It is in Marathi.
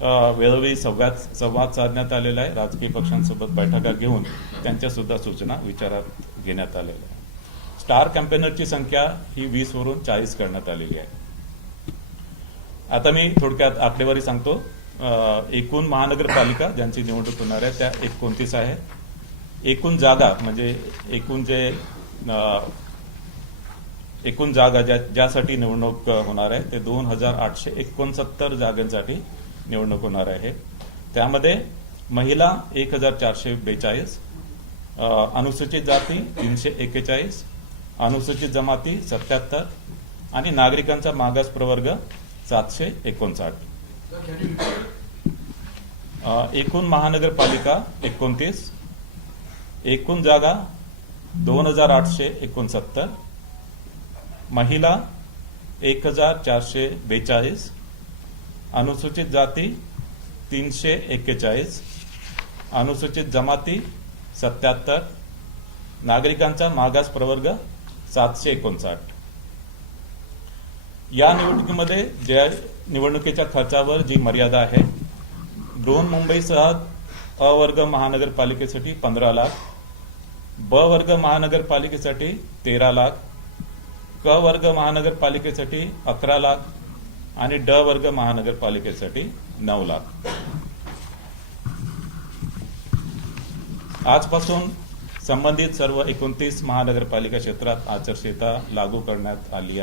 वेळोवेळी संवाद साधण्यात आलेला आहे। राजकीय पक्षांसोबत बैठका घेऊन त्यांच्या सुद्धा सूचना विचारात घेण्यात आलेल्या आहे। स्टार कॅम्पेनरची संख्या ही 20 वरून 40 करण्यात आलेली आहे। आता मी थोडक्यात आकडेवारी सांगतो। एकूण महानगरपालिका ज्यांची निवडणूक होणार आहे त्या 29 आहे। एकूण जागा म्हणजे एकूण जागा ज्यासाठी निवडणूक होणार आहे ते 2869 जागांसाठी निवडणूक होणार आहे। त्यामध्ये महिला 1442, अनुसूचित जाती 341, अनुसूचित जमाती 77 आणि नागरिकांचा मागास प्रवर्ग 759। एकूण महानगरपालिका 29, एकूण जागा 2869, महिला 1442, अनुसूचित जाती 341, अनुसूचित जमाती 77, नागरिकांचा मागास प्रवर्ग 759। या निवडणुकीमध्ये ज्या निवडणुकीच्या खर्चावर जी मर्यादा आहे, बृहन्मुंबईसह अ वर्ग महानगरपालिकेसाठी 15 लाख, ब वर्ग महानगरपालिकेसाठी 13 लाख, क वर्ग महानगरपालिकेसाठी 11 लाख आणि ड वर्ग महानगरपालिकेसाठी 9 लाख। आजपासून संबंधित सर्व 29 महानगरपालिका क्षेत्रात आचारसंहिता लागू करण्यात आली आहे।